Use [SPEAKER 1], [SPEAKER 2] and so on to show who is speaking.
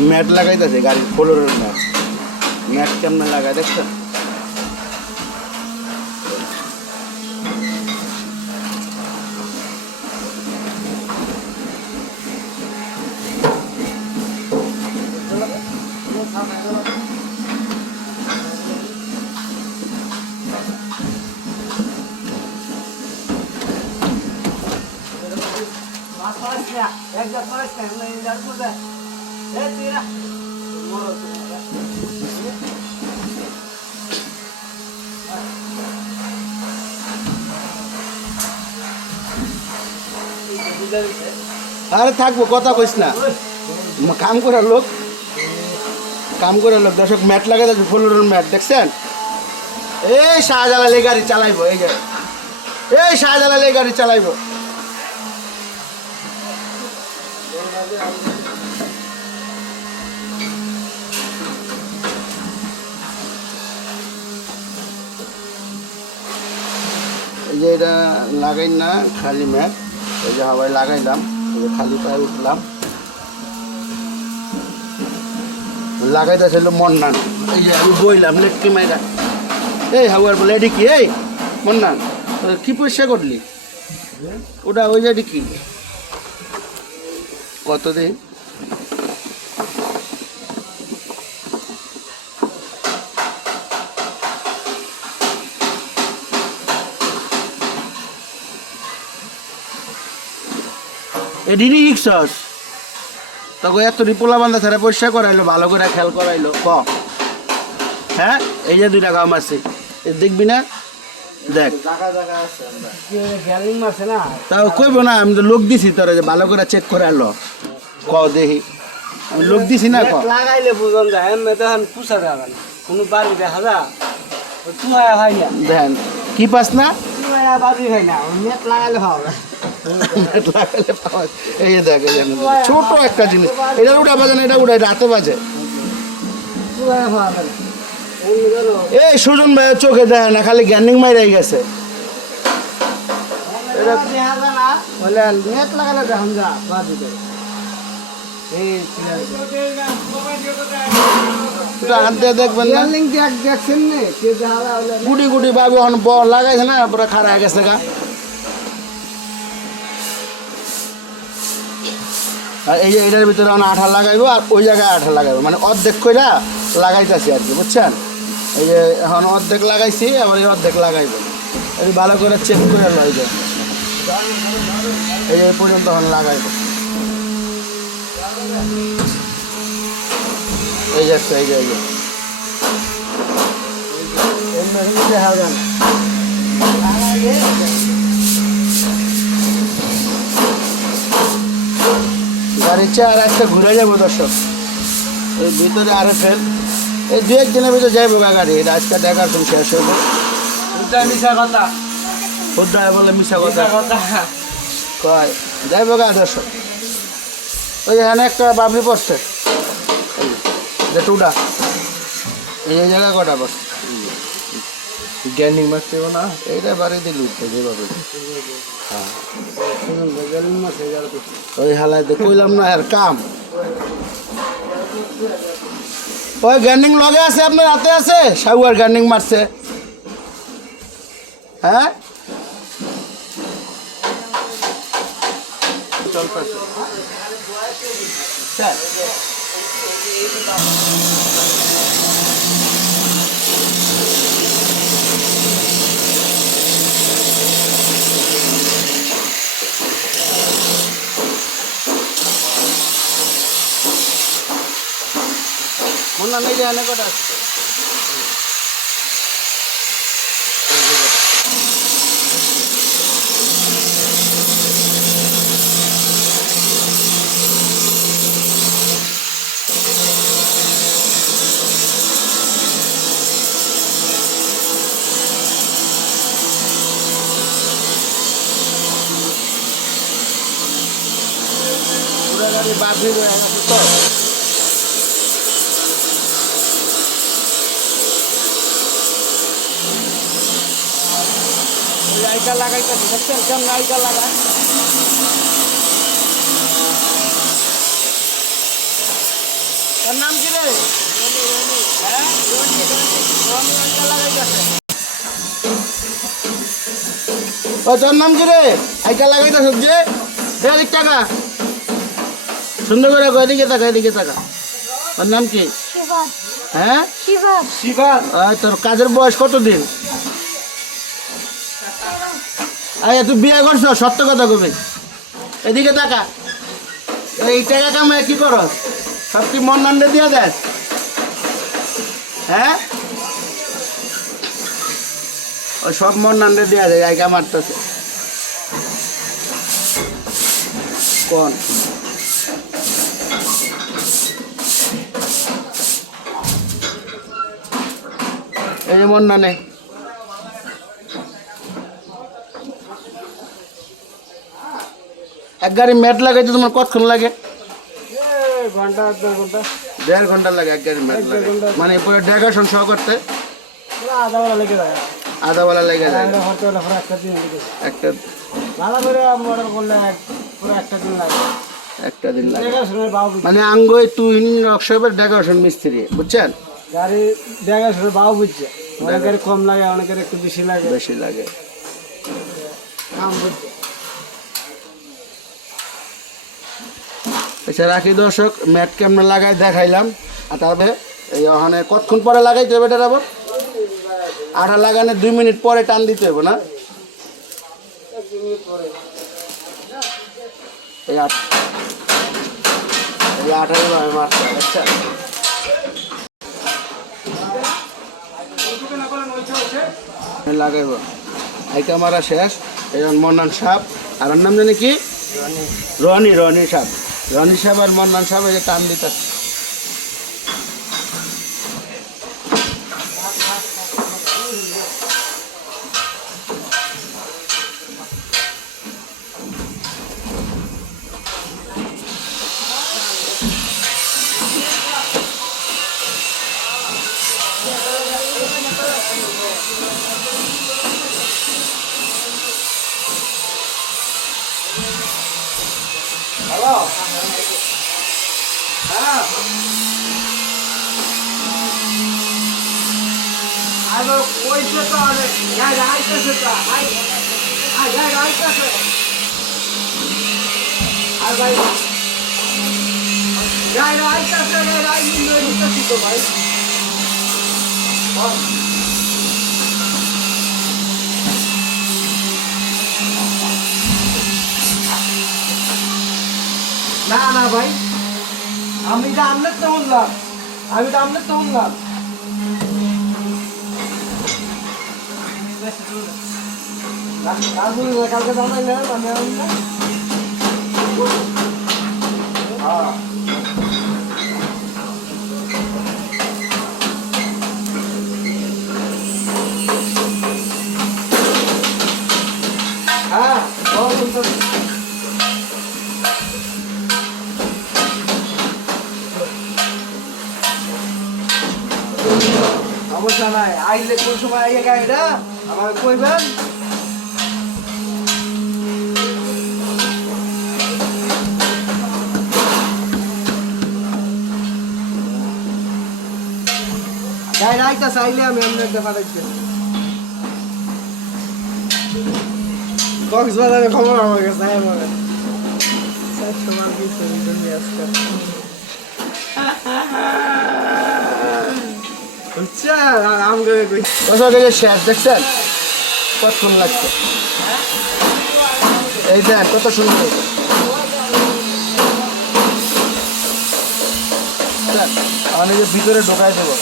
[SPEAKER 1] Mat লাগাইতেছে গাড়ির ফ্লোরের ম্যাট। ম্যাট কেমন লাগায় দেখছেন আরে থাকব, কথা কইস না। কাম করার লোক। কাম করার লোক। দর্শক, ম্যাট লাগাইতেছে ফ্লোরের ম্যাট, দেখছেন? এই শাহজালাল গাড়ি চালাইবো, এই যে। এই শাহজালাল গাড়ি চালাইবো। যে এটা লাগাই না, খালি ম্যাট এই যে হাওয়ায় লাগাইলাম খালি পায়ে উঠলাম। লাগাইতে ছিল মন্নান। এই যে আমি বইলাম, লেটকি মাইরা। এই হাওয়ার বলে এটি কি? এই মন্নান কি পয়সা করলি? ওটা ওই যে কি? কত দিন এটি রিক্সস তখন এত রিপোলা বান্ধা ছাড়া পরিষ্কার করাইলো ভালো করে খেয়াল করাইলো ক? হ্যাঁ? এই যে দুই টাকা মারছে দেখবি না? দেখ। তাও কইব না আমি তো লোক দিছি তোরা যে ভালো করে চেক করে আলো ক দেখি। আমি লোক দিছি না ক?
[SPEAKER 2] লাগাইলে বুঝন যায় এমনি তখন পুষা যাবে কোনো বাড়ি দেখা যা। তুহায়া হয় না।
[SPEAKER 1] দেখেন কি পাস না?
[SPEAKER 2] তুহায়া বাড়ি হয় না। নেট লাগাইলে হবে
[SPEAKER 1] পাওয়া এই দেখ। ছোট একটা জিনিস। এটা উঠা বাজে না এটা উঠা রাতে বাজে। এই সুজন ভাইয়ের চোখে দেয় না খালি গ্যান্ডিং মাইরাই গেছে।
[SPEAKER 2] দেখা দেখ দেখা
[SPEAKER 1] গুটি গুটি ভাবে লাগাইছে না পুরো খারা হয়ে গেছে গা। আর এই যে এটার ভিতরে এখন আঠা লাগাইবো আর ওই জায়গায় আঠা লাগাইবো মানে অর্ধেক কইরা লাগাইতেছি আর কি বুঝছেন এই যে এখন অর্ধেক লাগাইছি আবার এই অর্ধেক লাগাইবো এই ভালো করে চেক করে লয় যে এই যে পর্যন্ত এখন লাগাইবো এই যে এই যে এই যে
[SPEAKER 2] দেখা যায়
[SPEAKER 1] গাড়ির চেয়ে আর একটা ঘুরে যাব দর্শক। এই ভিতরে আরে ফেল এই দু একদিনের ভিতরে যাইবো গাড়ি এটা আজকে দেখার তুমি শেষ
[SPEAKER 2] এটা মিশা কথা।
[SPEAKER 1] খুদ্ায় বলে মিশা কথা। কয় যাইবো গা দর্শক। ওই এখানে একটা বাবলি পড়ছে। যে টুডা। এই জায়গা কটা পড়ছে?
[SPEAKER 2] গ্যালিং মারতে না,
[SPEAKER 1] এইটা বাড়ি দিল উঠতে যেভাবে
[SPEAKER 2] মারছে
[SPEAKER 1] ওই হালায় তো কইলাম না আর কাম। ওই গার্নিং লগে আছে, আপনার হাতে আছে? সাগুয়ার গার্নিং মারছে। হ্যাঁ? চলতেছে যায় না কটা আছে? পুরা গাড়ি বাদ হয়ে গেছে তো
[SPEAKER 2] আইকা লাগাইতেছে দেখছেন? কেমন আইকা লাগায়?
[SPEAKER 1] তোর নাম কি রে? হ্যাঁ? ও তোর নাম কি রে? আইকা লাগাইতেছ যে? দেড় টাকা সুন্দর করে এদিকে তাকা এদিকে তাকা। ওর নাম কি? হ্যাঁ? তোর কাজের বয়স কতদিন? আরে, তুই বিয়ে করছ? সত্য কথা কবি। এদিকে তাকা। এই টাকা কামায় কি করস? সব কি মন নান্ডে দিয়ে দেস হ্যাঁ? ওই সব মন নান্ডে দিয়ে দেয় আইকা মারতেছে। কোন? এই মন নানে এক গাড়ি ম্যাট লাগাইতে তোমার কতক্ষণ লাগে?
[SPEAKER 2] ঘণ্টা দেড় ঘণ্টা।
[SPEAKER 1] দেড় ঘণ্টা লাগে এক গাড়ি ম্যাট লাগে মানে পুরো ডেকোরেশন সহ করতে?
[SPEAKER 2] পুরো আধা বেলা লেগে যায়।
[SPEAKER 1] আধা বেলা লেগে যায়।
[SPEAKER 2] একটা দিন
[SPEAKER 1] একটা
[SPEAKER 2] ভালো করে করলে পুরো একটা দিন লাগে।
[SPEAKER 1] একটা দিন লাগে। মানে আঙ্গই তুহিন ওয়ার্কশপের ডেকোরেশন মিস্ত্রি বুঝছেন?
[SPEAKER 2] গাড়ি দেখাশোনার বাবু বুঝছে। অনেকের কম লাগে অনেকের একটু বেশি লাগে।
[SPEAKER 1] বেশি লাগে।
[SPEAKER 2] কাম বুঝছে।
[SPEAKER 1] আচ্ছা রাখি দর্শক, ম্যাট কেমনে লাগাই দেখাইলাম। আর তারপরে এই ওখানে কতক্ষণ পরে লাগাইতে হবে এটার আবার? আঠা লাগানোর দুই মিনিট পরে টান দিতে হবে না? এই আট এই আচ্ছা। শেষ। এই মন্নান সাপ। আর নাম জানি কি? রনি। রনি সাহেব রনি সাহেব আর মন্নান সাহেব যে টান দিতে
[SPEAKER 2] হ্যালো হ্যাঁ আরে কইছে তো আরে যাই আইতেছে তো আই আই যাই আইতেছে আর ভাই যাই আইতেছে নিয়ে নিতেছি তো ভাই না না ভাই। আমি তো আমনের তো শুনলাম আমি তো আমনের তো শুনলাম কালকে জানাই না আমি আনলাম সমস্যা নাই। আইলে কোন সময় আইয়ে গাড়িটা আমাকে কইবেন? গাড়ি আইতাছে, আইলে আমি এমনি একটা পাঠাইছি কক্সবাজারে খবর আমার কাছে আমার চারশো বার দিচ্ছে ইন্টারভিউ আজকে। বুঝছেন
[SPEAKER 1] শেষ দেখছেন? সুন্দর লাগছে। এই দেখ কত সুন্দর। এখন যে ভিতরে ঢোকাই দেবো